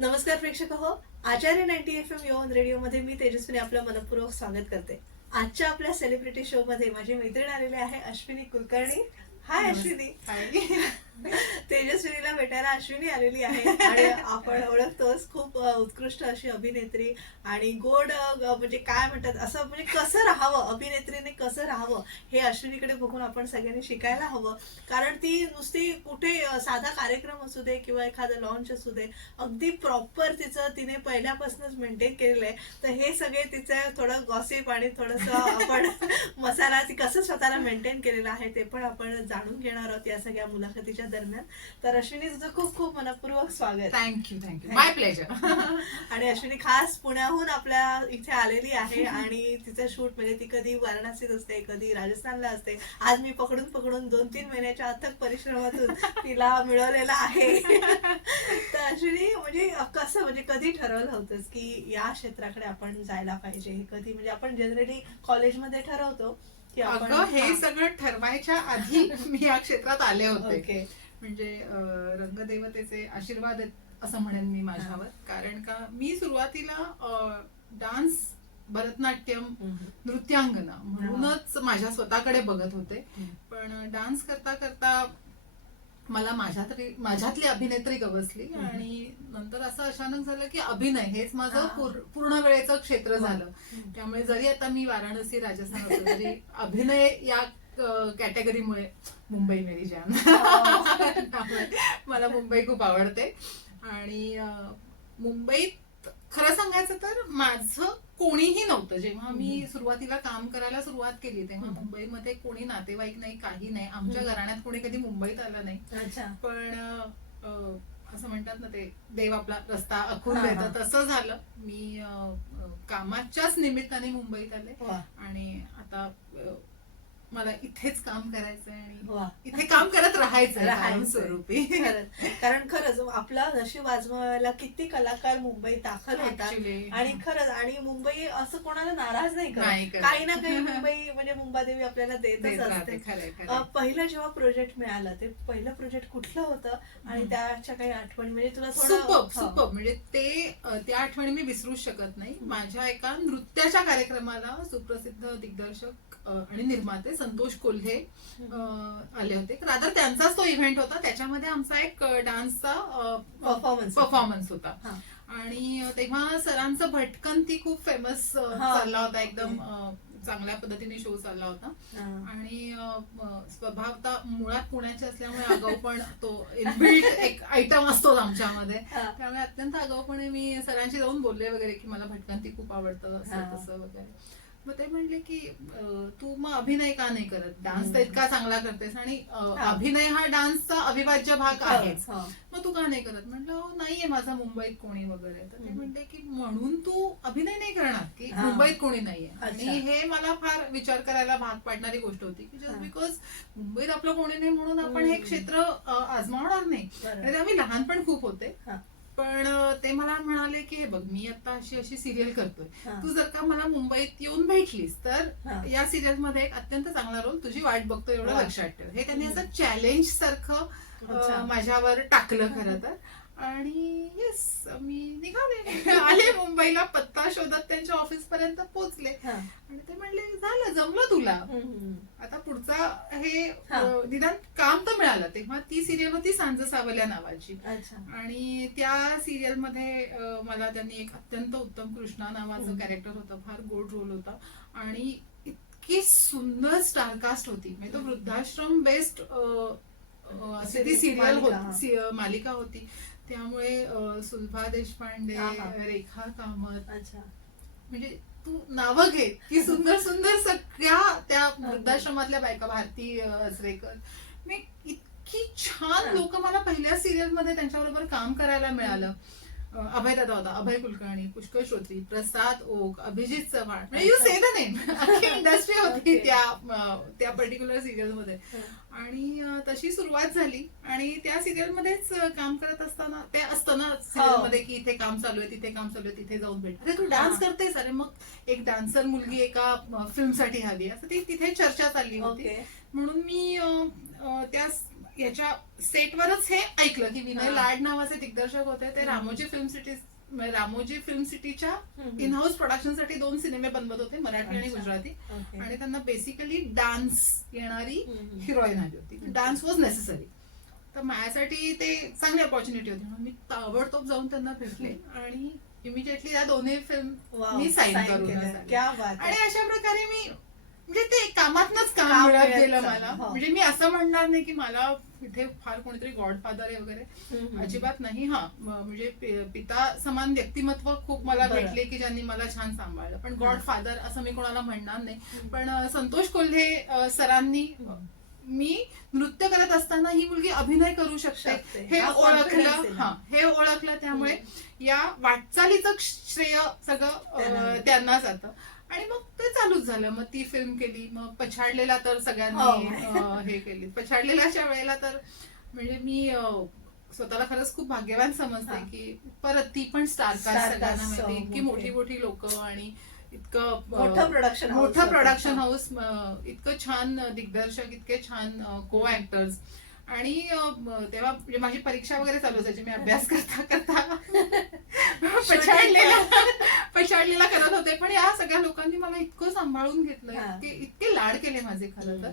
नमस्कार प्रेक्षक हो. आचार्य 90 FM यवन रेडिओ मध्ये मी तेजस्विनी आपलं मनपूर्वक स्वागत करते. आजच्या आपल्या सेलिब्रिटी शो मध्ये माझी मैत्रीण आलेली आहे अश्विनी कुलकर्णी. हाय अश्विनी. तेजस्विनीला भेटायला अश्विनी आलेली आहे आणि आपण ओळखतोच खूप उत्कृष्ट अशी अभिनेत्री आणि गोड म्हणजे काय म्हणतात असं म्हणजे कसं राहावं अभिनेत्रीने कसं राहावं हे अश्विनीकडे बघून आपण सगळ्यांनी शिकायला हवं. कारण ती नुसती कुठे साधा कार्यक्रम असू दे किंवा एखादा लॉन्च असू दे अगदी प्रॉपर तिचं तिने पहिल्यापासूनच मेंटेन केलेलं आहे. तर हे सगळे तिचं थोडं गॉसिप आणि थोडंसं आपण मसाला ती कसं स्वतःला मेंटेन केलेलं आहे ते पण आपण जाणून घेणार आहोत या सगळ्या मुलाखतीच्या दरम्यान. तर अश्विनी तुझं खूप खूप मनपूर्वक स्वागत. थँक्यू माय प्लेजर. आणि अश्विनी खास पुण्याहून आपल्या इथे आलेली आहे आणि तिचं शूट म्हणजे ती कधी वाराणसीत असते कधी राजस्थानला असते. आज मी पकडून पकडून 2-3 महिन्याच्या अथक परिश्रमातून तिला मिळवलेला आहे. तर अश्विनी म्हणजे कसं म्हणजे कधी ठरवलं होतंस की या क्षेत्राकडे आपण जायला पाहिजे. हे कधी म्हणजे आपण जनरली कॉलेजमध्ये ठरवतो की आपण हे सगळं ठरवायच्या आधी मी या क्षेत्रात आले होते. ओके. म्हणजे रंगदेवतेचे आशीर्वाद असं म्हणेन मी माझ्यावर. कारण का मी सुरुवातीला डान्स भरतनाट्यम नृत्यांगना म्हणूनच माझ्या स्वतःकडे बघत होते. पण डान्स करता करता मला माझ्यातली अभिनेत्री गवसली आणि नंतर असं अचानक झालं की अभिनय हेच माझं पूर्ण वेळेचं क्षेत्र झालं. त्यामुळे जरी आता मी वाराणसी राजस्थान असतो तरी अभिनय या कॅटेगरीमुळे मुंबई मेरी जान. मला मुंबई खूप आवडते आणि मुंबईत खरं सांगायचं तर माझं कोणीही नव्हतं. जेव्हा मी सुरुवातीला काम करायला सुरुवात केली तेव्हा मुंबईमध्ये कोणी नातेवाईक नाही काही नाही. आमच्या घराण्यात कोणी कधी मुंबईत आलं नाही. पण असं म्हणतात ना ते देव आपला रस्ता आखून देतं तसं झालं. मी कामाच्याच निमित्ताने मुंबईत आले आणि आता मला इथेच काम करायचंय आणि इथे काम करत राहायचं स्वरूपी. कारण खरंच आपला नशीब आजमावायला किती कलाकार मुंबईत दाखल होतात आणि खरंच आणि मुंबई असं कोणाला नाराज नाही करत. काही ना काही मुंबई म्हणजे मुंबादेवी आपल्याला देतच असते. पहिलं जेव्हा प्रोजेक्ट मिळालं ते पहिलं प्रोजेक्ट कुठलं होतं आणि त्याच्या काही आठवणी म्हणजे तुला सुपर म्हणजे त्या आठवणी मी विसरूच शकत नाही. माझ्या एका नृत्याच्या कार्यक्रमाला सुप्रसिद्ध दिग्दर्शक आणि निर्माते संतोष कोल्हे आले होते. रादर त्यांचाच तो इव्हेंट होता. त्याच्यामध्ये आमचा एक डान्सचा परफॉर्मन्स होता आणि तेव्हा सरांचं भटकन ती खूप फेमस चालला होता. एकदम चांगल्या पद्धतीने शो चालला होता आणि स्वभावता मुळात पुण्याचे असल्यामुळे आगाऊपण तो इनबिल्ट एक आयटम असतो आमच्यामध्ये. त्यामुळे अत्यंत आगाऊपणे मी सरांशी जाऊन बोलले वगैरे की मला भटकन ती खूप आवडतं असं तसं वगैरे. मग ते म्हणले की तू मग अभिनय का नाही करत. डान्स तर इतका चांगला करतेस आणि अभिनय हा डान्सचा अविभाज्य भाग आहेच. मग तू का नाही करत. म्हटलं नाहीये माझा मुंबईत कोणी वगैरे. तर ते म्हणले की म्हणून तू अभिनय नाही करणार की मुंबईत कोणी नाहीये. आणि हे मला फार विचार करायला भाग पाडणारी गोष्ट होती की जस्ट बिकॉज मुंबईत आपलं कोणी नाही म्हणून आपण हे क्षेत्र आजमावणार नाही. आणि आम्ही लहानपण खूप होते. पण ते मला म्हणाले की हे बघ मी आता अशी सिरियल करतोय. तू जर का मला मुंबईत येऊन भेटलीस तर या सिरियल मध्ये एक अत्यंत चांगला रोल तुझी वाट बघतो एवढं लक्षात ठेव. हे त्यांनी असं चॅलेंज सारखं माझ्यावर टाकलं खरं तर. आणि येस मी निघाले आले मुंबईला. पत्ता शोधत त्यांच्या ऑफिस पर्यंत पोहोचले आणि ते म्हणले झालं जमलं तुला आता पुढचा हे निदान काम तर मिळालं. तेव्हा ती सिरियल होती सांज सावल्या नावाची आणि त्या सिरियल मध्ये मला त्यांनी एक अत्यंत उत्तम कृष्णा नावाचं कॅरेक्टर होतं. फार गोड रोल होता आणि इतकी सुंदर स्टारकास्ट होती. म्हणजे तो वृद्धाश्रम बेस्ड अशी ती सिरियल होती मालिका होती. त्यामुळे सुलभा देशपांडे रेखा कामत म्हणजे तू नावं घे की सुंदर सुंदर सगळ्या त्या वृद्धाश्रमातल्या बायका भारती असरेकर मी इतकी छान लोक मला पहिल्या सिरियल मध्ये त्यांच्याबरोबर काम करायला मिळालं. अभय दादा होता, अभय कुलकर्णी, पुष्कर श्रोत्री, प्रसाद ओक, अभिजित चव्हाण म्हणजे यू से द नेम. अख्खी इंडस्ट्री होती त्या पर्टिक्युलर सिरियल मध्ये. आणि तशी सुरुवात झाली आणि त्या सिरियल मध्येच काम करत असताना ते असतं ना सिरियल मध्ये की इथे काम चालू आहे तिथे काम चालू आहे तिथे जाऊन भेट. अरे तू डान्स करतेस. अरे मग एक डान्सर मुलगी एका फिल्मसाठी हवी असं ती तिथे चर्चा चालली होती. म्हणून मी त्या याच्या सेटवरच हे ऐकलं की विनय हा. लाड नावाचे दिग्दर्शक होते, ते रामोजी फिल्म सिटीच्या इन हाऊस प्रोडक्शन साठी 2 सिनेमे बनवत होते, मराठी आणि अच्छा. गुजराती. ओके. आणि त्यांना बेसिकली डान्स येणारी हम्म. हिरोईन आली होती. Dance was necessary. तर माझ्यासाठी ते चांगली ऑपॉर्च्युनिटी होती, म्हणून मी ताबडतोब जाऊन त्यांना भेटले आणि इमिजिएटली या दोन्ही फिल्म वाव, मी साईन sign करून केलं. आले. क्या बात आहे. आणि अशा प्रकारे मी म्हणजे ते कामातनच काम काम मिळत मिळत गेलं चाललं. मला. हो. म्हणजे मी असं म्हणणार नाही की मला इथे फार कोणीतरी गॉडफादर आहे वगैरे, हम्म. अजिबात नाही. हा म्हणजे पिता समान व्यक्तिमत्व खूप मला बरं. भेटले की ज्यांनी मला छान सांभाळलं, पण हा. गॉडफादर असं मी कोणाला म्हणणार नाही. हम्म. पण संतोष कोल्हे सरांनी मी नृत्य करत असताना ही मुलगी अभिनय करू शकते शकते. हे हा confidence ओळखलं. आहे ना. हा, हे ओळखलं. त्यामुळे या वाटचालीचं श्रेय सगळं त्यांना जातं. आणि मग ते चालूच झालं. मग ती फिल्म केली, मग पछाडलेला तर सगळ्यांनी हे केली. पछाडलेल्याच्या वेळेला तर म्हणजे मी स्वतःला खरंच खूप भाग्यवान समजते हा. की परत ती पण स्टारकास्ट, Starcast, सगळ्यांना माहिती इतकी मोठे. मोठी मोठी लोक आणि इतकं मोठं प्रोडक्शन मोठं प्रोडक्शन हाऊस, इतकं छान दिग्दर्शक, इतके छान को ऍक्टर्स. आणि तेव्हा म्हणजे माझी परीक्षा वगैरे चालू असायची, मी अभ्यास करता करता पछाडलेला करत होते. पण या सगळ्या लोकांनी मला इतकं सांभाळून घेतलं, हा. इतके लाड केले माझे खरं तर.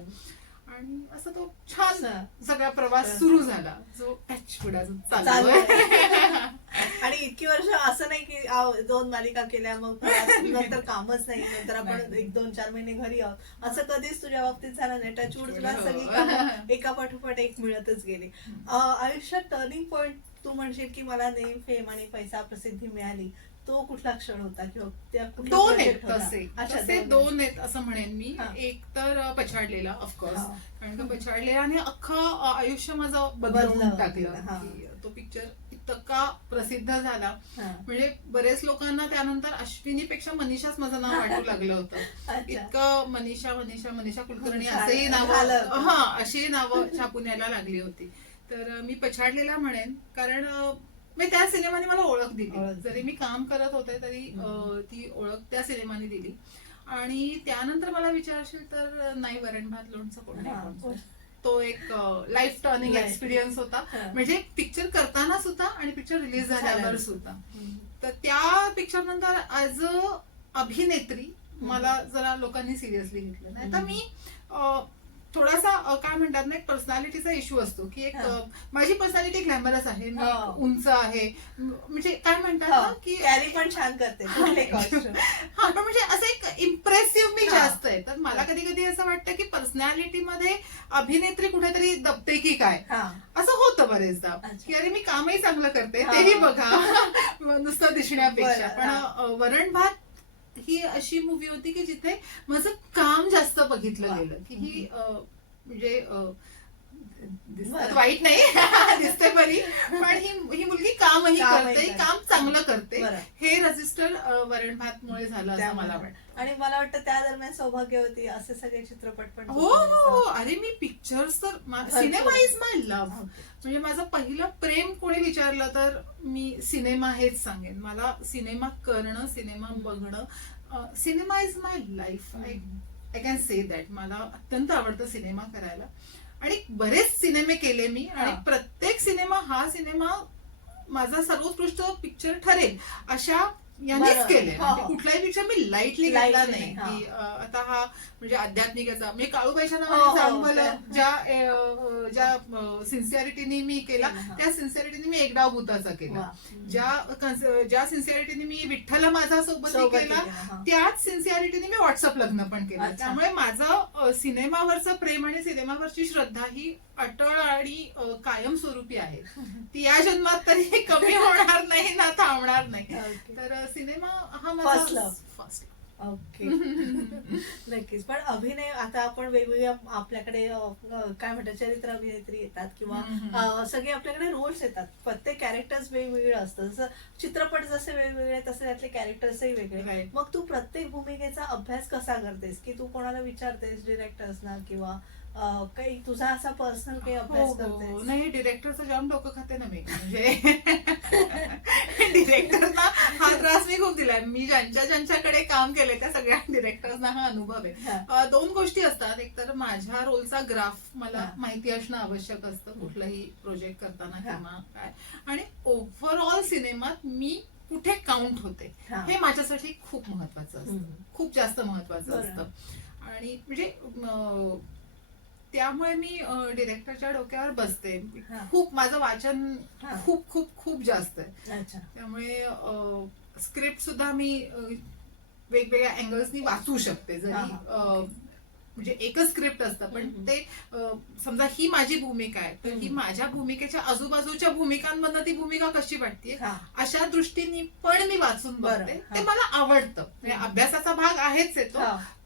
आणि असं तो छान हा. सगळा प्रवास सुरू झाला, जो पुढे अजून चालू चालू आहे. आहे. आणि इतकी वर्ष असं नाही की 2 मालिका केल्या मग परत नंतर कामच नाही, नंतर आपण नाही. 1-2-4 महिने घरी आहोत, असं कधीच तुझ्या बाबतीत झालं नाही. टचवूड तुला हो. सगळी कामं एका पाठोपाठ एक मिळतच गेली. आयुष्यात टर्निंग पॉइंट तू म्हणशील की मला नेम, फेम आणि पैसा, प्रसिद्धी मिळाली, तो कुठला क्षण होता किंवा त्या कुठला 2 project आहेत होता? तसे. अच्छा, तसे 2 आहेत असं म्हणेन मी. हा. एक तर पछाडलेला ऑफकोर्स, हा. कारण का पछाडलेल्याने अख्खं आयुष्य माझं बदललं. बदलून टाकलं. हा. की तो पिक्चर इतका प्रसिद्ध झाला, हा. म्हणजे बरेच लोकांना त्यानंतर अश्विनीपेक्षा मनीषाच माझं नाव वाटू लागलं होतं. अच्छा. इतकं मनीषा मनीषा मनीषा कुलकर्णी छान. असेही झालं नावं, होतं. हा, अशी नावं छापून यायला लागली होती. तर मी पछाडलेला म्हणेन, कारण मी त्या सिनेमाने मला ओळख दिली. ओळख. जरी मी काम करत होते तरी ती ओळख त्या सिनेमाने दिली. आणि त्यानंतर मला विचारशील तर नाही, वरण भात लोणचं कोण नाही हा. कोण. तो एक लाईफ टर्निंग Life. एक्सपिरियन्स होता. हा. म्हणजे पिक्चर करताना सुद्धा आणि पिक्चर रिलीज झाल्यावर झाल्यावर. सुद्धा. हम्म. तर त्या पिक्चर नंतर ऍज अ अभिनेत्री मला जरा लोकांनी सिरियसली घेतलं. नाही तर मी थोडासा काय म्हणतात ना, एक पर्सनॅलिटीचा इश्यू असतो की एक हा. माझी पर्सनॅलिटी ग्लॅमरस आहे, मी हो. उंच आहे, म्हणजे काय म्हणतात ना की कॅरी पण छान करते कुठले costume. हा, पण म्हणजे असं एक इम्प्रेसिव्ह मी हा. जास्त आहे. तर मला कधी कधी असं वाटतं की पर्सनॅलिटी मध्ये अभिनेत्री कुठेतरी दबते की काय, हा. असं होतं बरेचदा. अच्छा. की अरे मी कामही चांगलं करते, हा. तेही बघा नुसतं दिसण्यापेक्षा. बरं, पण वरण भात ही अशी मूवी होती की जिथे माझं काम जास्त बघितलं वा. गेलं. की ही म्हणजे दिसतात बरं. वाईट नाही दिसते बरी, पण ही मुलगी कामही कामही करते, करते. काम चांगलं करते. बरं. हे रजिस्टर वरण भातमुळे झालं असं मला वाटतं. आणि मला वाटतं त्या दरम्यान सौभाग्यवती असे सगळे चित्रपट पण हो हो, अरे मी पिक्चर्स तर सिनेमा इज माय लव्ह. म्हणजे माझं पहिलं प्रेम कोणी विचारलं तर मी सिनेमा हेच सांगेन. मला सिनेमा करणं, सिनेमा बघणं, cinema is my life. I can say that. मला अत्यंत आवडतं सिनेमा करायला आणि बरेच सिनेमे केले मी. आणि हा. प्रत्येक सिनेमा हा सिनेमा माझा सर्वोत्कृष्ट पिक्चर ठरेल अशा यांनीच बरं. केले. हो, म्हणजे हो. कुठलाही पिक्चर मी लाईटली घेतला Lightly नाही. नाही, की आता हा म्हणजे आध्यात्मिकेचा म्हणजे काळूबाईच्या हो, नावाने हो, चांगलं त्या- ज्या सिन्सिअरिटीने मी केला, हा. त्या सिन्सिअरिटीने मी एक डाव भूताचा केला. वा. ज्या सिन्सिअरिटीने मी विठ्ठल माझा सोबत सोबत केला, केला, हा. त्याच सिन्सिअरिटीने मी व्हॉट्सअप लग्न पण केलं. अच्छा. त्यामुळे माझं सिनेमावरचं प्रेम आणि सिनेमावरची श्रद्धा ही अटळ आणि कायमस्वरूपी आहे. ती या जन्मात तरी कमी होणार नाही ना थांबणार नाही. Okay. तर सिनेमा हा First माझा love. फर्स्ट. ओके. नक्कीच. पण अभिनय आता आपण वेगवेगळ्या आपल्याकडे काय म्हणतात चरित्र अभिनेत्री येतात किंवा सगळे आपल्याकडे रोल्स येतात. प्रत्येक कॅरेक्टर्स वेगवेगळं असतं. जसं चित्रपट जसे वेगवेगळे तसे त्यातले कॅरेक्टर्सही वेगळे. Right. मग तू प्रत्येक भूमिकेचा अभ्यास कसा करतेस की तू कोणाला विचारतेस डिरेक्टर्सना किंवा काही तुझा असा पर्सनल काही अभ्यास करतेस? नाही, डिरेक्टरचं जाम डोकं खाते ना मी. म्हणजे डिरेक्टरना हा त्रास मी खूप दिलाय. मी ज्यांच्याकडे काम केले त्या सगळ्या डिरेक्टर्सना हा अनुभव आहे. दोन गोष्टी असतात. एक तर माझ्या रोलचा ग्राफ मला माहिती असणं आवश्यक असतं कुठलंही प्रोजेक्ट करताना किंवा काय, आणि ओव्हरऑल सिनेमात मी कुठे काउंट होते हे माझ्यासाठी खूप महत्वाचं असतं, खूप जास्त महत्वाचं असतं. आणि म्हणजे त्यामुळे मी डिरेक्टरच्या डोक्यावर बसते. खूप माझं वाचन खूप खूप खूप जास्त आहे. त्यामुळे स्क्रिप्ट सुद्धा मी वेगवेगळ्या अँगल्सनी वाचू शकते. जरी म्हणजे एकच स्क्रिप्ट असतं पण ते समजा ही माझी भूमिका आहे तर ही माझ्या भूमिकेच्या आजूबाजूच्या भूमिकांमधनं ती भूमिका कशी वाटते अशा दृष्टीने पण मी वाचून बघते. ते मला आवडतं. म्हणजे अभ्यासाचा भाग आहेच येतो,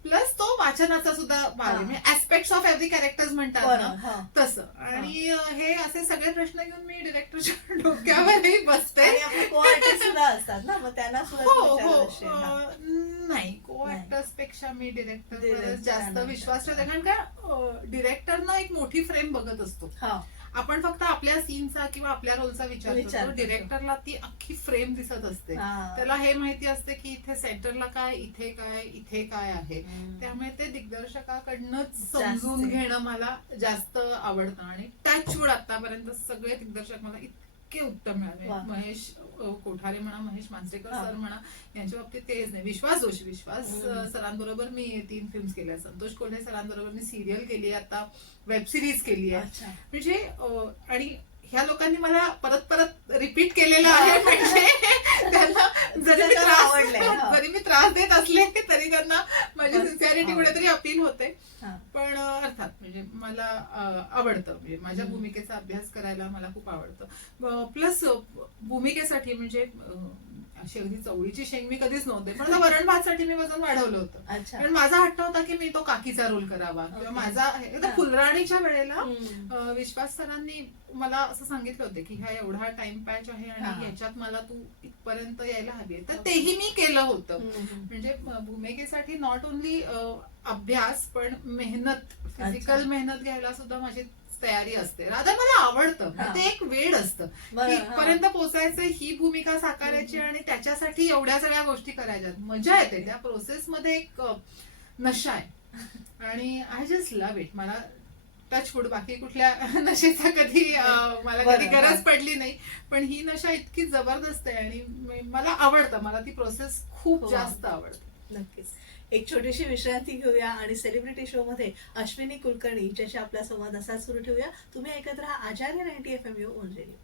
प्लस तो वाचनाचा सुद्धा भाग आहे. म्हणजे ऍस्पेक्ट्स ऑफ एव्हरी कॅरेक्टर्स म्हणतात ना तसं. आणि हे असे सगळे प्रश्न घेऊन मी डिरेक्टरच्या डोक्यावरही बसते. नाही, को ऍक्टर्स पेक्षा मी डिरेक्टर जास्त विश्वास ठेवते. कारण का डिरेक्टरना एक मोठी फ्रेम बघत असतो. आपण फक्त आपल्या सीनचा किंवा आपल्या रोलचा विचार करतो. डिरेक्टरला ती अख्खी फ्रेम दिसत असते. त्याला हे माहिती असते की इथे सेंटरला काय, इथे काय आहे. त्यामुळे ते दिग्दर्शकाकडनंच समजून घेणं मला जास्त आवडतं. आणि टचवूड आतापर्यंत सगळे दिग्दर्शक मला इतके उत्तम मिळाले. महेश कोठारे म्हणा, महेश मांजरेकर सर म्हणा, यांच्या बाबतीत तेच नाही. विश्वास सरांबरोबर मी 3 फिल्म्स केल्या. संतोष कोल्हे सरांबरोबर मी सिरियल केली, आता वेब सिरीज केली आहे. म्हणजे आणि ह्या लोकांनी मला परत परत रिपीट केलेलं आहे. म्हणजे त्यांना जरी मी त्रास देत असले तरी त्यांना माझी सिन्सिअरिटी कुठेतरी अपील होते. पण अर्थात म्हणजे मला आवडतं. म्हणजे माझ्या भूमिकेचा अभ्यास करायला मला खूप आवडतं. प्लस भूमिकेसाठी म्हणजे अशी अगदी चवळीची शेंग मी कधीच नव्हते, पण वरण भातसाठी मी वजन वाढवलं होतं. कारण माझा हट्ट होता की मी तो काकीचा रोल करावा. किंवा माझा फुलराणीच्या वेळेला विश्वास सरांनी मला असं सांगितलं होतं की ह्या एवढा टाइम पॅच आहे आणि याच्यात मला तू इथपर्यंत यायला हवी आहे, तर तेही मी केलं होतं. म्हणजे भूमिकेसाठी नॉट ओन्ली अभ्यास पण मेहनत, फिजिकल मेहनत घ्यायला सुद्धा माझी तयारी असते. राधा मला आवडतं. ते एक वेळ असतं की इथपर्यंत पोहोचायचं, ही भूमिका साकारायची आणि त्याच्यासाठी एवढ्या सगळ्या गोष्टी करायच्या. मजा येते त्या प्रोसेसमध्ये. एक नशा आहे आणि आय जस्ट लव्ह इट. मला टचवूड बाकी कुठल्या नशेचा कधी मला कधी गरज पडली नाही, पण ही नशा इतकी जबरदस्त आहे आणि मला आवडतं. मला ती प्रोसेस खूप जास्त आवडते. नक्कीच. एक छोटीशी विश्रांती घेऊया आणि सेलिब्रिटी शो मध्ये अश्विनी कुलकर्णी हिच्याशी आपला संवाद असा सुरू ठेवूया. तुम्ही ऐकत राहा आचार्य 90 FM यो ऑन रेडिओ.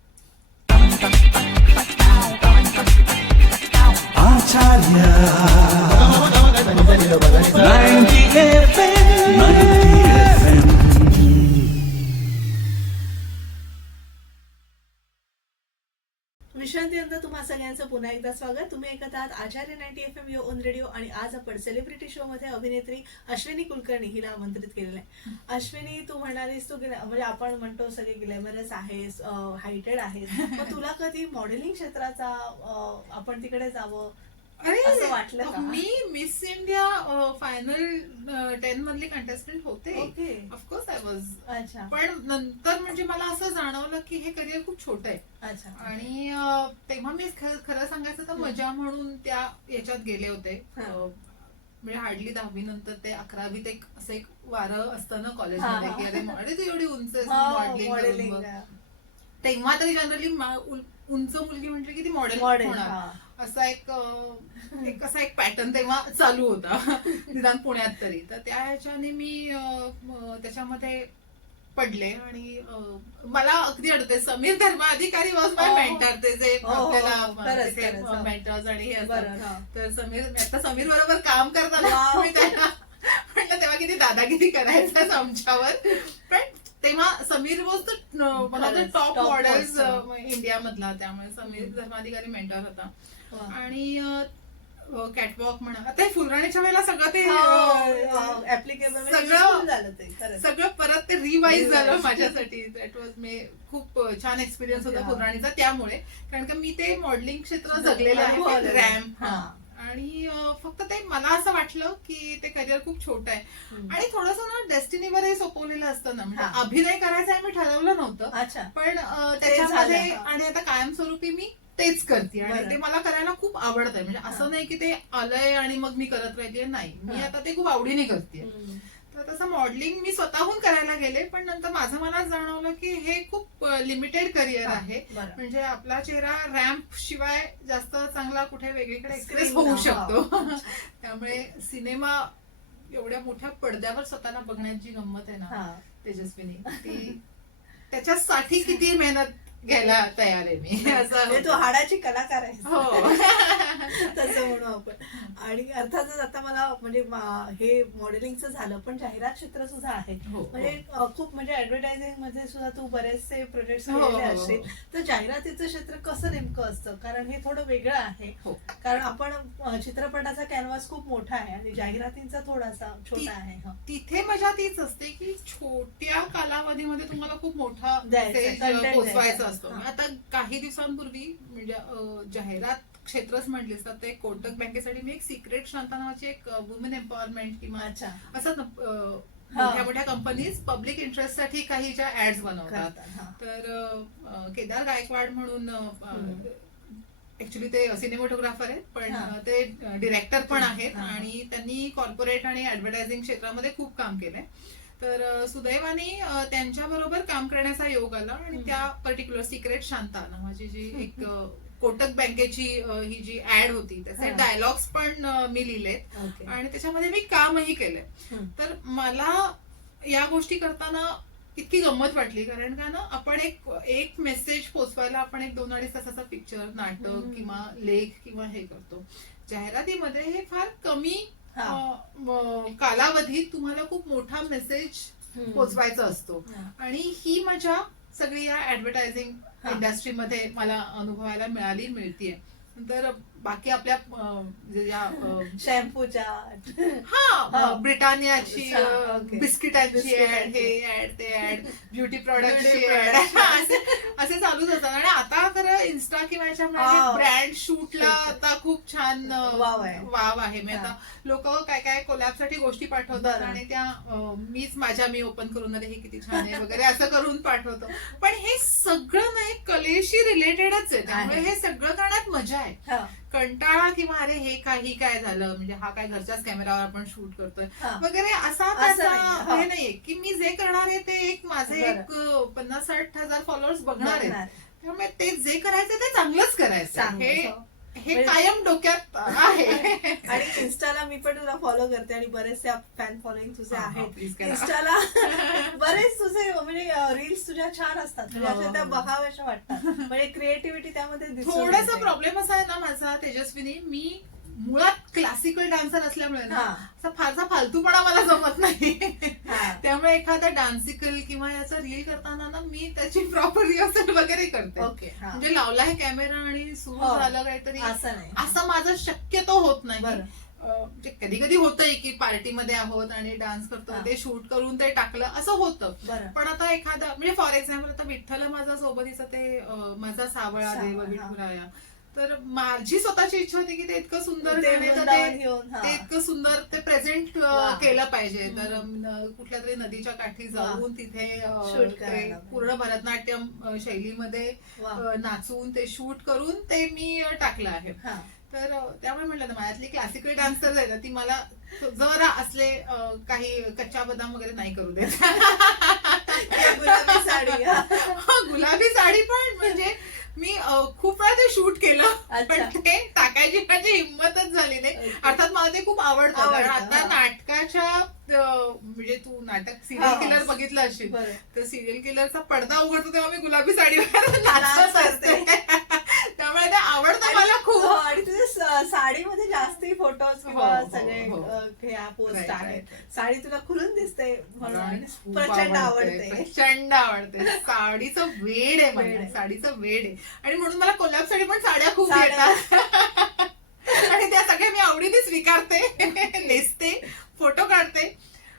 विश्रांतीनंतर तुम्हा सगळ्यांचं पुन्हा एकदा स्वागत. तुम्ही ऐकत आहात आचार्य 90 FM यो ऑन रेडिओ. आणि आज आपण सेलिब्रिटी शो मध्ये अभिनेत्री अश्विनी कुलकर्णी हिला आमंत्रित केलेलं आहे. अश्विनी, तू म्हणालीस तू म्हणजे आपण म्हणतो सगळे ग्लॅमरस आहेस, हायटेड आहेस, मग तुला कधी मॉडेलिंग क्षेत्राचा आपण तिकडे जावं असं वाटलं का? मी मिस इंडिया फायनल 10 मधली कंटेस्टंट होते. Of course I was. पण नंतर म्हणजे मला असं जाणवलं की हे करिअर खूप छोटं आहे. आणि तेव्हा मी खरं सांगायचं तर मजा म्हणून त्या याच्यात गेले होते. म्हणजे हार्डली 10वी नंतर ते 11वीत एक असं एक वारं असतं ना कॉलेजमध्ये की अरे मॉडेल एवढी उंच मॉडेलिंग. तेव्हा तरी जनरली उंच मुलगी म्हटली की ती मॉडेल होणार असा एक पॅटर्न तेव्हा चालू होता निदान पुण्यात तरी. तर त्या ह्याच्याने मी त्याच्यामध्ये पडले आणि मला अगदी आठवते Sameer Dharmadhikari was my mentor. ते जे आपल्याला मेंटर्स आणि हे असतात. तर समीर बरोबर काम करताना मी त्यांना म्हटलं तेव्हा किती दादागिरी करायचं आमच्यावर. पण तेव्हा Sameer was the one of the top models India मधला. त्यामुळे समीर धर्माधिकारी मेंटर होता. आणि कॅटवॉक म्हणा, आता फुलराणीच्या वेळेला सगळं ते सगळं परत ते रिवाइज झालं माझ्यासाठी. दॅट वॉज मी खूप छान एक्सपिरियन्स होता फुलराणीचा. त्यामुळे कारण का मी ते मॉडेलिंग क्षेत्र जगलेलं आहे, रॅम्प. आणि फक्त ते मला असं वाटलं की ते करिअर खूप छोटं आहे आणि थोडंसं ना डेस्टिनीवरही सोपवलेलं असतं ना. म्हणजे अभिनय करायचा आहे मी ठरवलं नव्हतं, पण त्याच्यामध्ये आणि आता कायमस्वरूपी मी तेच करते आणि बरं. ते मला करायला खूप आवडतंय. म्हणजे हा. असं नाही की ते आलंय आणि मग मी करत राहिलीये, नाही, मी हा. आता ते खूप आवडीने करते. हम्म. तर तसं मॉडेलिंग मी स्वतःहून करायला गेले, पण नंतर माझं मलाच जाणवलं की हे खूप लिमिटेड करिअर हा, आहे. बरं. म्हणजे आपला चेहरा रॅम्प शिवाय जास्त चांगला कुठे वेगळीकडे एक्सप्रेस Screen होऊ ला, शकतो. हा. त्यामुळे सिनेमा एवढ्या मोठ्या पडद्यावर स्वतःला बघण्याची गंमत आहे ना हा. तेजस्विनी, ती त्याच्यासाठी किती मेहनत घ्यायला तयार आहे मी असं म्हणजे तू होतं. हाडाची कलाकार आहे हो. तसं म्हणू आपण. आणि अर्थातच आता मला म्हणजे हे मॉडेलिंगचं झालं, पण जाहिरात क्षेत्र सुद्धा आहे. हो, म्हणजे खूप म्हणजे ऍडव्हर्टायझिंग मध्ये सुद्धा तू बरेचसे प्रोजेक्ट हो, केलेले हो, असतील. हो. तर जाहिरातीचं क्षेत्र कसं नेमकं असतं, कारण हे थोडं वेगळं आहे. हो. कारण आपण चित्रपटाचा कॅनव्हास खूप मोठा आहे आणि जाहिरातींचा थोडासा छोटा आहे. हं. तिथे मजा तीच असते की छोट्या कालावधीमध्ये तुम्हाला खूप मोठा द्यायचं, मेसेज content पोचवायचा द्यायचं. असतो. हा. आता काही दिवसांपूर्वी म्हणजे जाहिरात क्षेत्रच म्हटलीस तर ते कोटक बँकेसाठी मी एक सिक्रेट शांता नावाची एक वुमेन एम्पॉवरमेंट किंवा अच्छा. असं हा. मोठ्या मोठ्या कंपनीज पब्लिक इंटरेस्ट साठी काही ज्या ऍड्स बनवतात. करतात. हा. तर केदार गायकवाड म्हणून हम्म. ऍक्च्युली ते सिनेमॅटोग्राफर आहेत, पण हा. ते डिरेक्टर पण आहेत हा. आणि त्यांनी कॉर्पोरेट आणि ऍडव्हर्टायझिंग क्षेत्रामध्ये खूप काम केलंय. तर सुदैवाने त्यांच्या बरोबर काम करण्याचा योग आला आणि त्या पर्टिक्युलर सिक्रेट शांता नावाची जी एक कोटक बँकेची ही जी ऍड होती त्याचे हा. डायलॉग्स पण मी लिहिलेत ओके. आणि त्याच्यामध्ये मी कामही केलंय. हम्म. तर मला या गोष्टी करताना इतकी गंमत वाटली, कारण का ना आपण एक मेसेज पोचवायला आपण 1-2-2.5 तासाचा पिक्चर, नाटक हम्म. किंवा लेख किंवा हे करतो. जाहिरातीमध्ये हे फार कमी हा. कालावधीत तुम्हाला खूप मोठा मेसेज हम्म. पोचवायचा असतो. हा. आणि ही मजा सगळी या ऍडव्हर्टायझिंग हा. इंडस्ट्रीमध्ये मला अनुभवायला मिळतीये. तर बाकी आपल्या शॅम्पूच्या हा ब्रिटानियाची हा, ओके. बिस्किटांची ऍड, बिस्किटांची. हे ऍड, ते ऍड, ब्युटी प्रॉडक्टची Beauty ऍड products. असे चालूच असतात. आणि आता खरं इन्स्टा किंवा हा. ब्रँड शूटला आता खूप छान वाव आहे. वाव आहे. म्हणजे हा. आता लोक काय काय कोलॅब साठी गोष्टी पाठवतात बरं. आणि त्या मी ओपन करून आले, हे किती छान आहे वगैरे असं करून पाठवतो. पण हे सगळं नाही कलेशी रिलेटेडच आहे, त्यामुळे आहे. हे सगळं करण्यात मजा आहे. हा. कंटाळा किंवा अरे हे काही काय झालं, म्हणजे हा काय घरच्याच कॅमेरावर आपण शूट करतोय हा. वगैरे असा असं त्याचा नाही. हा. हे नाहीये की मी जे करणार आहे ते माझे बरं. 50-60 हजार फॉलोअर्स बघणार आहेत. बघणार. त्यामुळे ते जे करायचं ते चांगलंच करायचं. चांगलंच, हो. हे म्हणजे- कायम डोक्यात आहे. आणि इन्स्टाला मी पण तुला फॉलो करते आणि बरेचसे फॅन फॉलोईंग तुझे हा, हा, आहेत please करा. इन्स्टाला. बरेच तुझे म्हणजे रील्स तुझ्या छान असतात, म्हणजे हो, अशा त्या हो. बघाव्याशा वाटतात. म्हणजे क्रिएटिव्हिटी त्यामध्ये दिसून थोडासा येते. प्रॉब्लेम असा आहे ना माझा तेजस्विनी, मी मुळात क्लासिकल डान्सर असल्यामुळे ना हा. असा फारसा फालतूपणा मला जमत नाही. हा. त्यामुळे एखादा डान्सिकल किंवा याचा रील करताना ना मी त्याची प्रॉपर रिहर्सल वगैरे करते. ओके. हा. म्हणजे लावला आहे कॅमेरा आणि सुरू हो. झालं काहीतरी, असं नाही. असं माझं शक्यतो होत नाही. बरं. म्हणजे कधी कधी होतंय की पार्टीमध्ये आहोत आणि डान्स करतो, हा. ते शूट करून ते टाकलं असं होतं. बरं. पण आता एखादा म्हणजे फॉर एक्झाम्पल आता विठ्ठल माझा सोबतीचं ते माझा सावळा देव सावळा, विठुराया, तर माझी स्वतःची इच्छा होती की ते इतकं सुंदर ते गाणं, तर वृंदावन घेऊन, हा. ते इतकं सुंदर ते प्रेझेंट वा. केलं पाहिजे. तर हम्म. कुठल्या तरी नदीच्या काठी वा. जाऊन तिथे Shoot ते करायला. पूर्ण भरतनाट्यम शैलीमध्ये वा. नाचून ते शूट करून ते मी टाकलं आहे. हा. तर त्यामुळे म्हटलं ना माझ्यातली क्लासिकल डान्सर आहे ना ती मला जरा असले काही कच्चा बदाम वगैरे नाही करू देत. गुलाबी साडी. हा. गुलाबी साडी पण म्हणजे मी खूप वेळा ते शूट केलं, अच्छा. पण ते टाकायची माझी हिंमतच झाली नाही. Okay. अर्थात मला ते खूप आवडतं, कारण आवडतं, आता हा. नाटकाच्या म्हणजे तू नाटक सिरियल हा. किलर बघितलं असेल, बरं. तर सिरियल किलरचा पडदा उघडतो तेव्हा मी गुलाबी साडीवर डान्स नाचत करते. असते. त्यामुळे ते आवडतं मला हो, खूप. आणि तुझे साडीमध्ये जास्ती फोटोज किंवा हो, हो, सगळे हो. ह्या पोस्ट Right, आहेत. right. साडी तुला खुलून दिसते म्हणून आणि खूप प्रचंड आवडते, आवडते. प्रचंड आवडते. साडीचं वेड आहे वेड मला, आहे. साडीचं वेड आहे. आणि म्हणून मला कोल्हाप साडी पण साड्या खूप साड्या. येतात. आणि त्या सगळ्या मी आवडीने स्वीकारते, नेसते, फोटो काढते.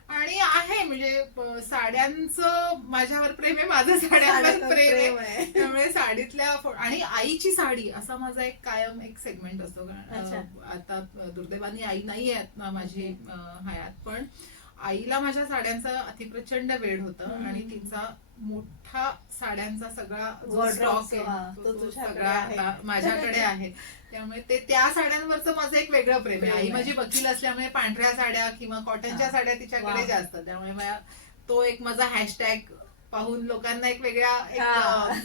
आणि आहे म्हणजे साड्यांचं माझ्यावर प्रेम आहे, माझं साड्यांवर साड्यांवर प्रेम प्रेम आहे. आहे. त्यामुळे साडीतल्या आणि आईची साडी असा माझा एक कायम एक सेगमेंट असतो. कारण अच्छा. आता दुर्दैवाने आई नाही आहेत ना माझी हयात, पण आईला माझ्या साड्यांचा अतिप्रचंड वेळ होता आणि तिचा मोठा साड्यांचा सगळा जो स्टॉक आहे तो सगळा आता माझ्याकडे आहे. त्यामुळे ते त्या साड्यांवरचं माझं एक वेगळं प्रेम आहे. आई माझी वकील असल्यामुळे पांढऱ्या साड्या किंवा कॉटनच्या साड्या तिच्याकडे जास्त, त्यामुळे तो एक माझा हॅशटॅग पाहून लोकांना एक वेगळ्या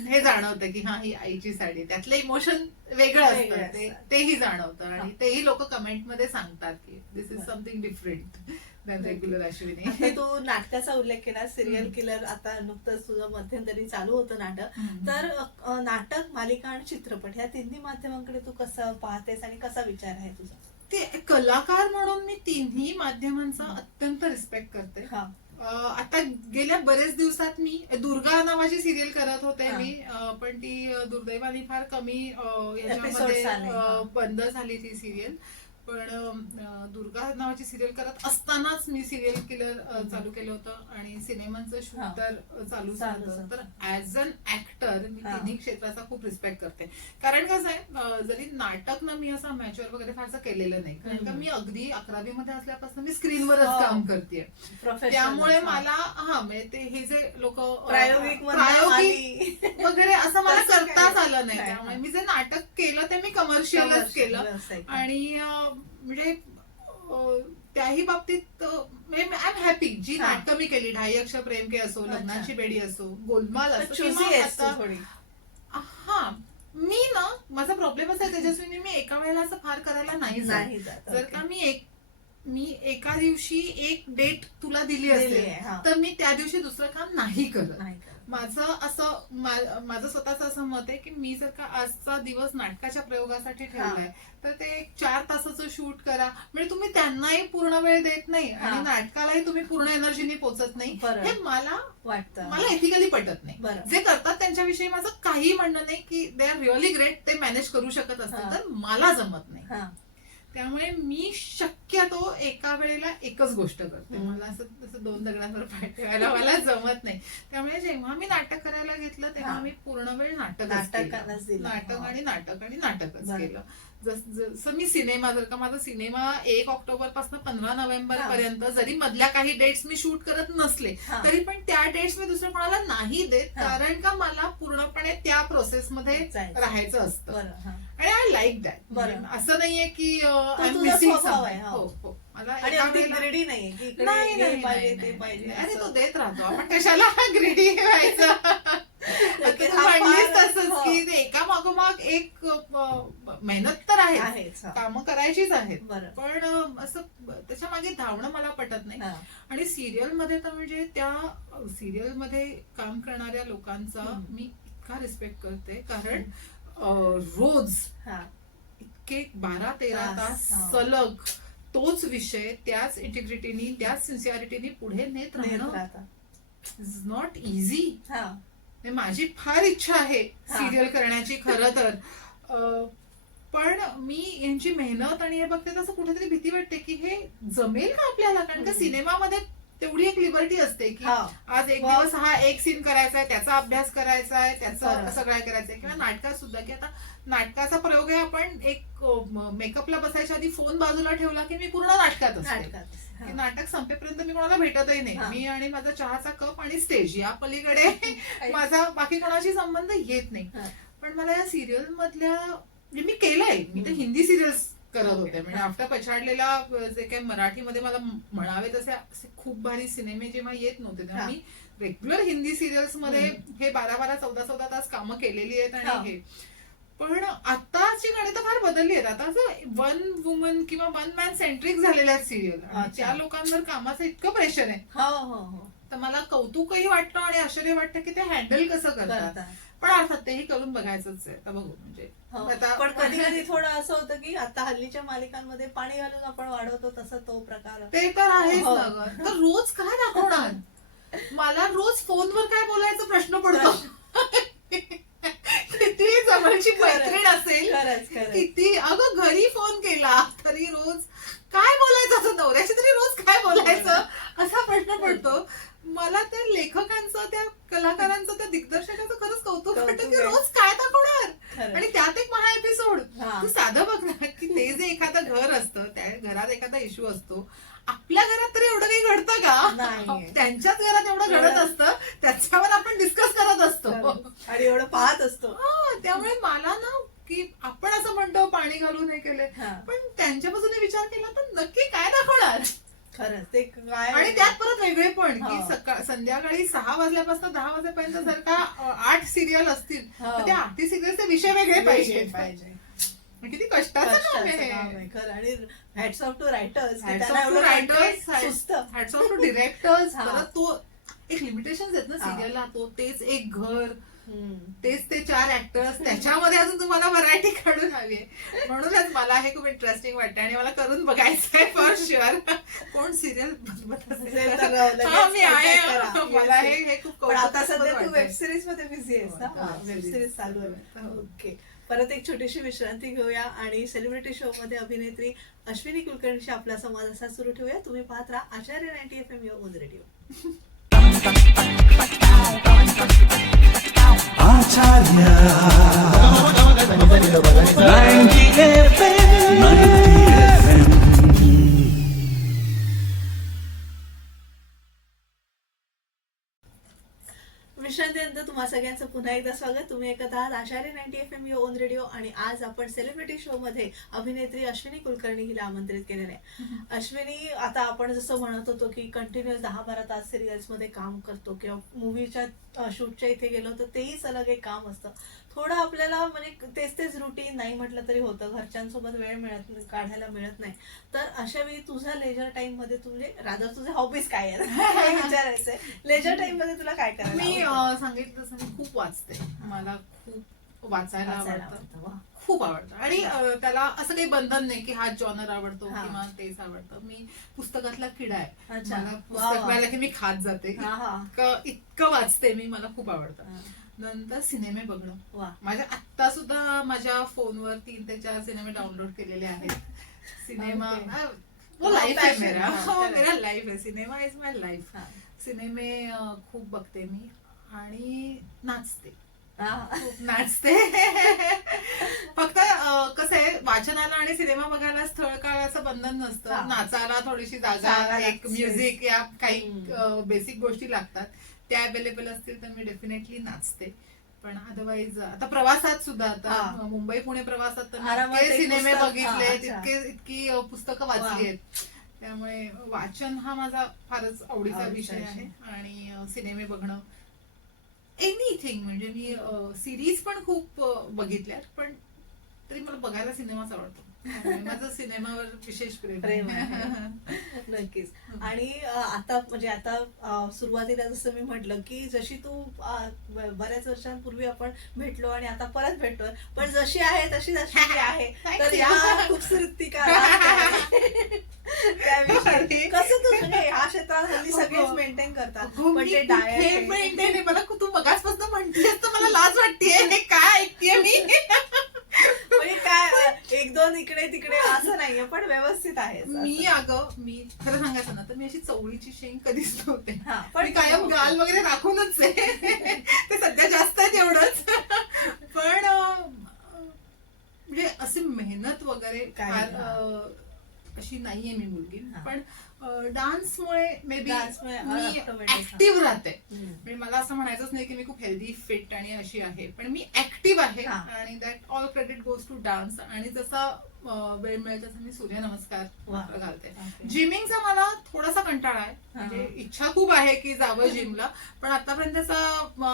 हे जाणवतं की हा ही आईची साडी, त्यातलं इमोशन वेगळं असतं तेही जाणवतं आणि तेही लोक कमेंट मध्ये सांगतात की this is something different than regular Ashwini. तू नाटकाचा उल्लेख केला, सिरियल किलर आता नुकतंच तुझं मध्यंतरी चालू होतं नाटक, तर नाटक, मालिका आणि चित्रपट ह्या तिन्ही माध्यमांकडे तू कसं पाहतेस आणि कसा विचार आहे तुझा? ते कलाकार म्हणून मी तिन्ही माध्यमांचा अत्यंत रिस्पेक्ट करते. आता गेल्या बरेच दिवसात मी दुर्गा नावाची सिरियल करत होते मी, पण ती दुर्दैवाने फार कमी याच्यामध्ये बंद झाली ती सिरियल. पण दुर्गा नावाची सिरियल करत असतानाच मी सिरियल किलर चालू केलं होतं आणि सिनेमांचं शूट तर चालू झालं. तर ऍज अन ऍक्टर मी तिन्ही क्षेत्राचा खूप रिस्पेक्ट करते. कारण कसं आहे, जरी नाटक ना मी असं मॅच्युअर वगैरे फारसं केलेलं नाही, कारण का मी अगदी 11वी मध्ये असल्यापासून मी स्क्रीनवरच काम करते. त्यामुळे मला म्हणजे ते हे जे लोक प्रायोगिक वगैरे असं मला करताच आलं नाही. त्यामुळे मी जे नाटक केलं ते मी कमर्शियलच केलं आणि म्हणजे त्याही बाबतीत आय एम हॅपी. जी नाटकं मी केली, ढाई अक्षर प्रेम के असो, लग्नाची बेडी असो, गोलमाल असो, हा मी ना माझा प्रॉब्लेम असा आहे तेजस्विनी, मी एका वेळेला असं फार करायला नाही जात. जर का मी एका दिवशी एक डेट तुला दिली असेल तर मी त्या दिवशी दुसरं काम नाही करत. माझं स्वतःचं असं मत आहे की मी जर का आजचा दिवस नाटकाच्या प्रयोगासाठी ठेवलाय तर ते 4 तासाचं शूट करा, म्हणजे तुम्ही त्यांनाही पूर्ण वेळ देत नाही आणि नाटकालाही तुम्ही पूर्ण एनर्जीने पोचत नाही, हे मला वाटतं, मला एथिकली पटत नाही. जे करतात त्यांच्याविषयी माझं काही म्हणणं नाही की दे आर रिअली ग्रेट, ते मॅनेज करू शकत असतील, तर मला जमत नाही. त्यामुळे मी शक्यतो एका वेळेला एकच गोष्ट करते. मला असं 2 दगडांवर पाय ठेवायला मला जमत नाही. त्यामुळे जेव्हा मी नाटक करायला घेतलं तेव्हा मी पूर्ण वेळ नाटक आणि नाटकच केलं. जसं मी सिनेमा, जर का माझा सिनेमा 1 ऑक्टोबर पासून 15 नोव्हेंबर पर्यंत जरी मधल्या काही डेट्स मी शूट करत नसले तरी पण त्या डेट्स मी दुसऱ्या कोणाला नाही देत, कारण का मला पूर्णपणे त्या प्रोसेस मध्ये राहायचं असतं आणि आय लाईक दॅट. असं नाहीये की ग्रेडी नाहीये, अरे तो देत राहतो, आपण कशाला ग्रेडी व्हायचं. तसंच की एका मागोमाग एक मेहनत तर आहे, कामं करायचीच आहेत, पण असं त्याच्या मागे धावणं मला पटत नाही. आणि सिरियल मध्ये तर म्हणजे त्या सिरियल मध्ये काम करणाऱ्या लोकांचा मी इतका रिस्पेक्ट करते, कारण रोज इतके 12-13 तास सलग तोच विषय त्याच इंटिग्रिटीनी, त्याच सिन्सिअरिटीनी पुढे नेत राहणं इज नॉट इझी. माझी फार इच्छा आहे सिरियल करण्याची खरं तर, पण मी यांची मेहनत आणि हे बघते तसं कुठेतरी भीती वाटते की हे जमेल का आपल्याला, कारण का सिनेमामध्ये तेवढी एक लिबर्टी असते की आज एक दिवस हा एक सीन करायचा आहे, त्याचा अभ्यास करायचा आहे, त्याचं सगळं करायचंय. किंवा नाटकात सुद्धा की आता नाटकाचा प्रयोग आहे, आपण एक मेकअपला बसायच्या आधी फोन बाजूला ठेवला की मी पूर्ण नाटकात असते. नाटक संपेपर्यंत मी कोणाला भेटतही नाही. मी आणि माझा चहाचा कप आणि स्टेज या पलीकडे माझा बाकी कोणाशी संबंध येत नाही. पण मला या सिरियल मधल्या, म्हणजे मी केलंय, मी तर हिंदी सिरियल्स करत होते, म्हणजे आफ्टर पछाडलेला जे काही मराठीमध्ये मला म्हणावे तसे खूप भारी सिनेमे जेव्हा येत नव्हते तेव्हा मी रेग्युलर हिंदी सिरियल्स मध्ये हे 12-12, 14-14 तास कामं केलेली आहेत. आणि हे पण आताची गणितं फार बदलली आहेत. आता असं 1 वुमन किंवा 1 मॅन सेंट्रिक झालेल्या आहेत सिरियल, त्या लोकांवर कामाचं इतकं प्रेशर आहे. तर मला कौतुकही वाटतं आणि आश्चर्य वाटतं की ते हँडल कसं करतात. पण अर्थात तेही करून बघायचंच आहे. आता बघू, म्हणजे पण कधी कधी थोडं असं होतं की आता हल्लीच्या मालिकांमध्ये पाणी घालून आपण वाढवतो तसं तो प्रकार ते तर आहेच ना. तर रोज काय दाखवणार, मला रोज फोनवर काय बोलायचा प्रश्न पडतो. किती जवळची मैत्रीण असेल, किती अगं घरी फोन केला तरी रोज काय बोलायचं, असं नवऱ्याशी तरी रोज काय बोलायचं असा प्रश्न पडतो. मला त्या लेखकांचं, त्या कलाकारांचं, त्या दिग्दर्शकाचं खरंच कौतुक वाटतं की रोज काय दाखवणार. आणि त्यात एक महा एपिसोड, तू साधं बघ ना की ते जे एखादं घर असतं घरात एखादा इश्यू असतो, आपल्या घरात तरी एवढं काही घडतं का? नाही. त्यांच्याच घरात एवढं घडत असतं, त्याच्यावर आपण डिस्कस करत असतो आणि एवढं पाहत असतो. त्यामुळे मला ना की आपण असं म्हणतो पाणी घालून हे केले, हा. पण त्यांच्या बाजूने विचार केला तर नक्की काय दाखवणार? खरंच ते काय आणि त्यात परत वेगळे पण की हो. संध्याकाळी 6 वाजल्यापासून 10 वाजेपर्यंत जर का 8 सिरियल असतील हो. तर त्या 8 सिरियलचे विषय वेगळे पाहिजे. पाहिजे. किती कष्टाचं काम कष्टाचं काम आहे. आहे खरं. आणि hats off to writers, hats off to writers, सुचतं. Hats off to directors. हा. परत तो एक लिमिटेशन आहेत ना हा. सिरियलला, तो तेच एक घर, हम्म. तेच ते 4 ऍक्टर्स, त्याच्यामध्ये अजून तुम्हाला व्हरायटी काढून हवी आहे. म्हणूनच मला हे खूप इंटरेस्टिंग वाटतं आणि मला करून बघायचं आहे फॉर शुअर. कोण सिरियल बनवत असेल असेल तर तर लगेच मी आहे. contact करा. मला हे खूप पण आता कौतुकास्पद सध्या तू वाटतंय. वेब सिरीज मध्ये बिझी आहेस ना? हो, वेब series. सिरीज चालू आहे. ओके. परत एक छोटीशी विश्रांती घेऊया आणि सेलिब्रिटी शो मध्ये अभिनेत्री अश्विनी कुलकर्णीशी आपला संवाद असा सुरू ठेवूया. तुम्ही पाहत राहा आचार्य 90 FM your on radio. Acharya 90 FM 90 FM. विश्रांतीनंतर तुम्हा सगळ्यांचं पुन्हा एकदा स्वागत. तुम्ही ऐकत आहात आचार्य 90 FM युअर ओन रेडिओ आणि आज आपण सेलिब्रिटी शो मध्ये अभिनेत्री अश्विनी कुलकर्णी हिला आमंत्रित केलेलं आहे. अश्विनी, आता आपण जसं म्हणत होतो की कंटिन्युअस 10-12 तास सिरियल्स मध्ये काम करतो किंवा मूवीच्या शूटच्या इथे गेलो तर तेही सलग एक काम असतं. थोडं आपल्याला म्हणजे तेच रुटीन नाही म्हटलं तरी होतं, घरच्यांसोबत वेळ काढायला मिळत नाही. तर अशा वेळी तुझा लेजर टाइम मध्ये तू म्हणजे रादर तुझे हॉबीज काय आहेत हे विचारायचंय. लेजर टाइम मध्ये तुला काय करायला मी आवडतं? सांगितलं तसं मी खूप वाचते. मला खूप वाचायला वाचायला आवडतं. आवडतं. वा. खूप आवडतं आणि त्याला असं काही बंधन नाही की हा जॉनर आवडतो हा. किंवा तेच आवडतं. मी पुस्तकातला किडा आहे. अच्छा. मला वा, पुस्तक वा. मिळालं की मी खात जाते. हा, हा. इतकं वाचते मी, मला खूप आवडतं. हा. नंतर सिनेमे बघणं. वा. माझ्या आत्ता सुद्धा माझ्या फोनवर 3 ते 4 सिनेमे डाउनलोड केलेले आहेत. Cinema Okay. वो लाईफ आहे Passion. मेरा. हा, हो, correct. मेरा लाईफ आहे. Cinema is my life. हा. सिनेमे खूप बघते मी आणि नाचते. हा. खूप नाचते. फक्त कसं आहे, वाचनाला आणि सिनेमा बघायला स्थळ काळ असं बंधन नसतं. हा. नाचाला थोडीशी जागा जागा, एक लागते. म्युझिक या काही हम्म. बेसिक गोष्टी लागतात. त्या अवेलेबल असतील तर मी डेफिनेटली नाचते. पण अदरवाईज आता प्रवासात सुद्धा, आता हा. मुंबई पुणे प्रवासात तर मी आरामात इतके एक सिनेमे पुस्तक. बघितले, हा, अच्छा. इतकी पुस्तकं वाचली आहेत. त्यामुळे वाचन हा माझा फारच आवडीचा आवडीचा विषय आहे. आणि सिनेमे बघणं, एनिथिंग. म्हणजे मी सिरीज पण खूप बघितल्यात, पण तरी मला बघायला सिनेमाच आवडतो. त्यामुळे माझं सिनेमावर विशेष प्रेम प्रेम आहे. आहे. नक्कीच. आणि आता म्हणजे आता सुरुवातीला जसं मी म्हटलं की जशी तू बऱ्याच वर्षांपूर्वी आपण भेटलो आणि आता परत भेटतोय, पण जशी आहे तशी अश्विनी आहे. तर Thank you. या खूपसुरतीका त्याविषयी कसं तू म्हणजे ह्या क्षेत्रात हल्ली सगळेच मेंटेन करतात, हो, पण मी ते कुठे डायट maintain आहे? मला तू मगाचपासून म्हणतेस तर मला लाज वाटतेय. हे काय ऐकतेय मी? म्हणजे काय 1-2 इकडे तिकडे असं नाहीये, पण व्यवस्थित आहे. मी खरं सांगायचं ना तर मी अशी चवळीची शेंग कधीच नव्हते. पण मी कायम गाल वगैरे राखूनच आहे. ते सध्या जास्त आहे तेवढंच. पण म्हणजे अशी मेहनत वगैरे काय? अशी नाहीये मी मुलगी. हा. पण डान्समुळे मे बी डान्समुळे मी automatic. ऍक्टिव्ह राहते. हम्म. म्हणजे मला असं म्हणायचंच नाही की मी खूप हेल्दी फिट आणि अशी आहे, पण मी ऍक्टिव्ह आहे. हा. आणि that all credit goes to dance. आणि जसा वेळ मिळेल तसं मी सूर्यनमस्कार वा. घालते. Okay. जिमिंगचा मला थोडासा कंटाळा आहे. हा. म्हणजे इच्छा खूप आहे की जावं जिमला, पण आतापर्यंतचा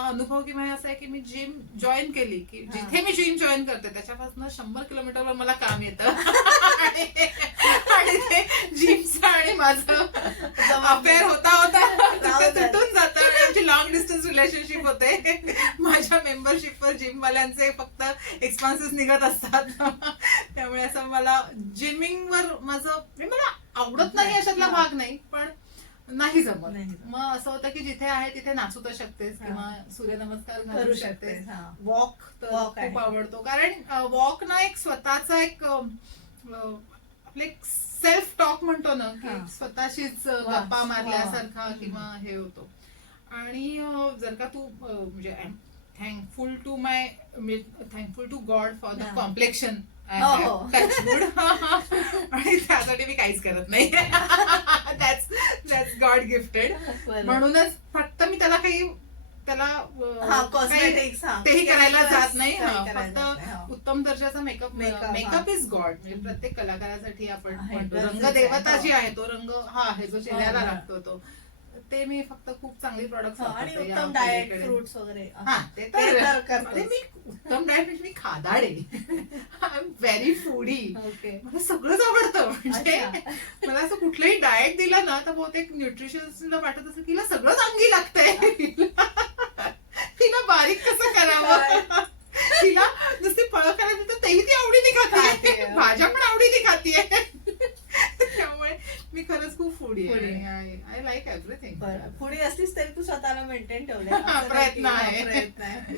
अनुभव किंवा असा आहे की मी जिम जॉईन केली की हा. जिथे मी जिम जॉईन करते त्याच्यापासून 100 किलोमीटरवर मला काम येतं. आणि ते जिमचं आणि माझं अफेअर होता जाऊ दे. तुटून जातं आणि आमची लॉंग डिस्टन्स रिलेशनशिप होते. माझ्या मेंबरशिपवर जिम वाल्यांचे फक्त एक्सपेन्सेस निघत असतात. त्यामुळे असं मला जिमिंगवर मला आवडत नाही अशातला हा. भाग नाही, पण नाही जमत. नाही जमत. मग असं होतं की जिथे आहे तिथे नाचू तर शकतेस हा. किंवा सूर्यनमस्कार करू घालू शकते. शकतेस. हा. वॉक तर Walk आहे. खूप आवडतो, कारण वॉक ना एक स्वतःचा एक आपले सेल्फ टॉक म्हणतो ना की हा. स्वतःशीच वा. गप्पा मारल्यासारखा वा. किंवा हे होतो. आणि जर का तू म्हणजे thankful to God for the हा. कॉम्प्लेक्शन हो. टचवूड. आणि त्यासाठी मी काहीच करत नाही. That's God gifted. बरोबर. म्हणूनच फक्त मी त्याला हा, cosmetics, हा. तेही करायला जात नाही. काही करायला जात नाही, हा. फक्त उत्तम दर्जाचा makeup Makeup, makeup is God. म्हणजे प्रत्येक कलाकारासाठी आपण आहे, म्हणतो गरजेचं रंग आहे. देवता जी हो. आहे तो रंग हा आहे जो चेहऱ्याला हो. लागतो तो. ते मी फक्त खूप चांगली प्रॉडक्ट आणि उत्तम डाएट फ्रुट्स वगैरे हा ते ते तर तर करतोच. अरे मी उत्तम डाएट म्हणजे मी खादाड आहे. I am very foodie. Okay. मला सगळंच आवडतं. म्हणजे अच्छा. मला असं कुठलंही डाएट दिलं ना तर बहुतेक न्यूट्रिशनला वाटत असं तिला सगळंच अंगी लागतंय. तिला बारीक कसं करावं. तिला नुसती फळं करायची तर तेही ती आवडीने खाते. खाते. भाज्या पण आवडीने खाते. त्यामुळे मी खरंच खूप फूडी Foodie. आहे. I like everything. बरं, पुढे असलीस तरी तू स्वतःला मेंटेन ठेवले. प्रयत्न आहे. प्रयत्न आहे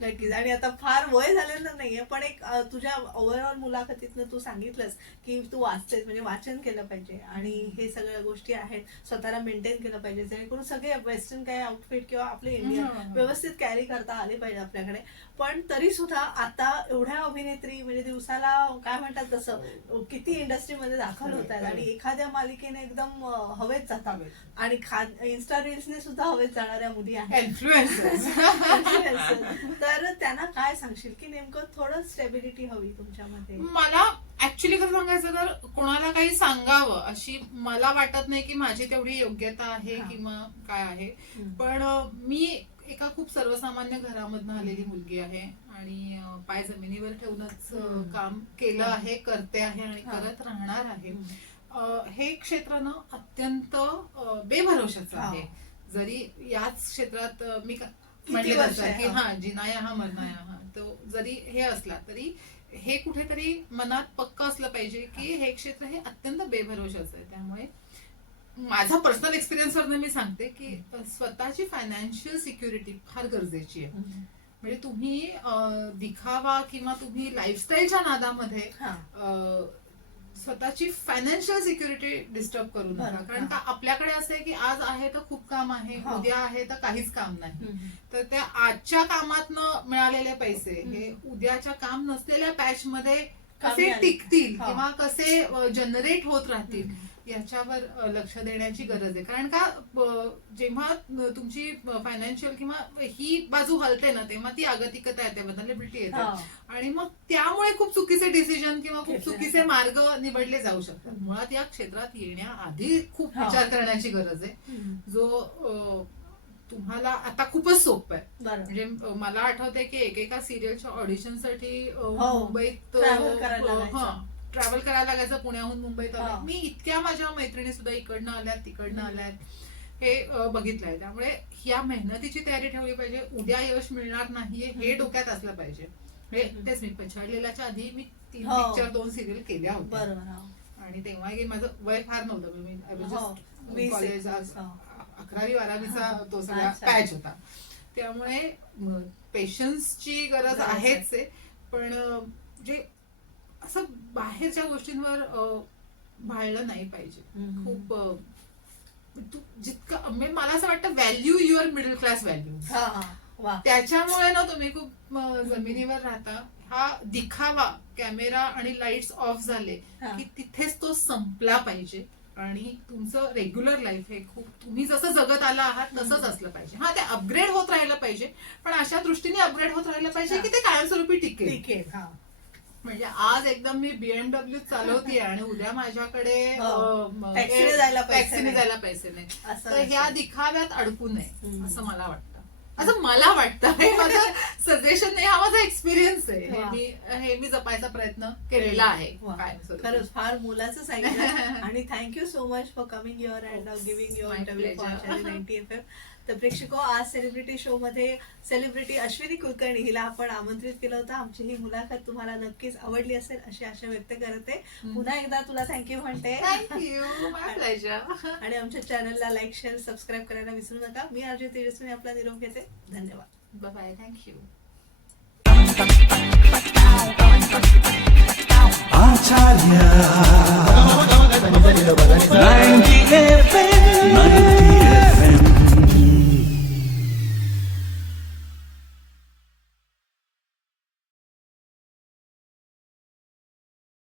नक्कीच. आणि आता फार वय झालेलं नाहीये, पण एक तुझ्या ओव्हरऑल मुलाखतीतनं तू सांगितलंस की तू वाचतेस, म्हणजे वाचन केलं पाहिजे आणि हे सगळ्या गोष्टी आहेत, स्वतःला मेंटेन केलं पाहिजे, जेणेकरून सगळे वेस्टर्न काय आउटफिट किंवा आपले इंडियन व्यवस्थित कॅरी करता आले पाहिजे आपल्याकडे. पण तरी सुद्धा आता एवढ्या अभिनेत्री म्हणजे दिवसाला काय म्हणतात तसं किती इंडस्ट्रीमध्ये दाखल होत आहेत आणि एखाद्या मालिकेने एकदम हवेत जातात आणि इन्स्टा रील्सने सुद्धा हवेत जाणाऱ्या मुली आहेत. इन्फ्लुएन्सर्स. तर त्यांना काय सांगशील की नेमकं थोडं स्टेबिलिटी हवी तुमच्यामध्ये? मला ऍक्च्युली खरं सांगायचं तर कोणाला काही सांगावं अशी मला वाटत नाही की माझी तेवढी योग्यता आहे हा. किंवा काय आहे. पण मी एका खूप सर्वसामान्य घरामधनं आलेली मुलगी आहे आणि पाय जमिनीवर ठेवूनच काम केलं आहे, करते आहे आणि हा. करत राहणार आहे. हे क्षेत्र ना अत्यंत बेभरोशाचं हा. आहे. जरी याच क्षेत्रात मी किती म्हटलं वर्ष जातं आहे? की हा जिना हा मरना हा तो जरी हे असला तरी हे कुठेतरी मनात पक्क असलं पाहिजे की हे क्षेत्र हे अत्यंत बेभरोशाचं आहे. त्यामुळे माझा पर्सनल एक्सपिरियन्स वरनं मी सांगते की स्वतःची फायनान्शियल सिक्युरिटी फार गरजेची आहे. म्हणजे तुम्ही दिखावा किंवा तुम्ही लाईफस्टाईलच्या नादामध्ये स्वतःची फायनान्शियल सिक्युरिटी डिस्टर्ब करू नका. बरं, कारण का आपल्याकडे असं आहे की आज आहे तर खूप काम आहे, हा. उद्या आहे तर काहीच काम नाही. तर त्या आजच्या कामातनं मिळालेले पैसे हे उद्याच्या काम नसलेल्या पॅच मध्ये कसे आले. टिकतील हा. किंवा कसे जनरेट होत राहतील याच्यावर लक्ष देण्याची गरज आहे. कारण का जेव्हा तुमची फायनान्शियल किंवा ही बाजू हलते ना तेव्हा ती अगतिकता येते, बदलबिलिटी येते आणि मग त्यामुळे खूप चुकीचे डिसिजन किंवा खूप चुकीचे मार्ग निवडले जाऊ शकतात. मुळात या क्षेत्रात येण्याआधी खूप विचार करण्याची गरज आहे, जो तुम्हाला आता खूपच सोपं आहे. म्हणजे मला आठवतंय की एकेका सिरियलच्या ऑडिशनसाठी मुंबईत ट्रॅव्हल करायला लागायचं पुण्याहून मुंबईत. मी इतक्या माझ्या मैत्रिणी सुद्धा इकडनं आल्यात तिकडनं आल्यात हे बघितलंय. त्यामुळे ह्या मेहनतीची तयारी ठेवली पाहिजे. उद्या यश मिळणार नाहीये हे डोक्यात असलं पाहिजे. तेच मी पछाडलेल्याच्या आधी मी 3 पिक्चर 2 सिरियल केल्या होत्या आणि तेव्हा माझं वय फार नव्हतं. मी कॉलेज 11वी-12वीचा तो सगळा पॅच होता. त्यामुळे पेशन्सची गरज आहेच आहे. पण जे असं बाहेरच्या गोष्टींवर भाळलं नाही पाहिजे. खूप जितकं मला असं वाटतं value your middle class value. त्याच्यामुळे ना तुम्ही खूप जमिनीवर राहता. हा दिखावा कॅमेरा आणि लाईट्स ऑफ झाले की तिथेच तो संपला पाहिजे आणि तुमचं रेग्युलर लाईफ हे खूप तुम्ही जसं जगत आला आहात तसंच असलं पाहिजे. हा ते अपग्रेड होत राहिलं पाहिजे पण अशा दृष्टीने अपग्रेड होत राहिलं पाहिजे की ते कायमस्वरूपी टिकेल. म्हणजे आज एकदम मी BMW चालवतीये आणि उद्या माझ्याकडे टॅक्सीने जायला पैसे नाही. तर ह्या दिखाव्यात अडकू नये असं मला वाटतं. असं मला वाटतं. हे माझं सजेशन नाही, हा माझा एक्सपिरियन्स आहे. हे मी जपायचा प्रयत्न केलेला आहे. खरंच फार मुलाचं सांगितलं आणि thank you so much for coming your and giving your interview for 90 FM. तर प्रेक्षको, आज सेलिब्रिटी शो मध्ये सेलिब्रिटी अश्विनी कुलकर्णी हिला आपण आमंत्रित केलं होतं. आमची ही मुलाखत तुम्हाला नक्कीच आवडली असेल अशी आशा व्यक्त करते. पुन्हा एकदा तुला थँक्यू म्हणते. आणि आमच्या चॅनलला लाईक शेअर सबस्क्राईब करायला विसरू नका. मी अर्जुन तेजस्वी आपला निरोप घेते. धन्यवाद. बाय. थँक्यू. Acharya 90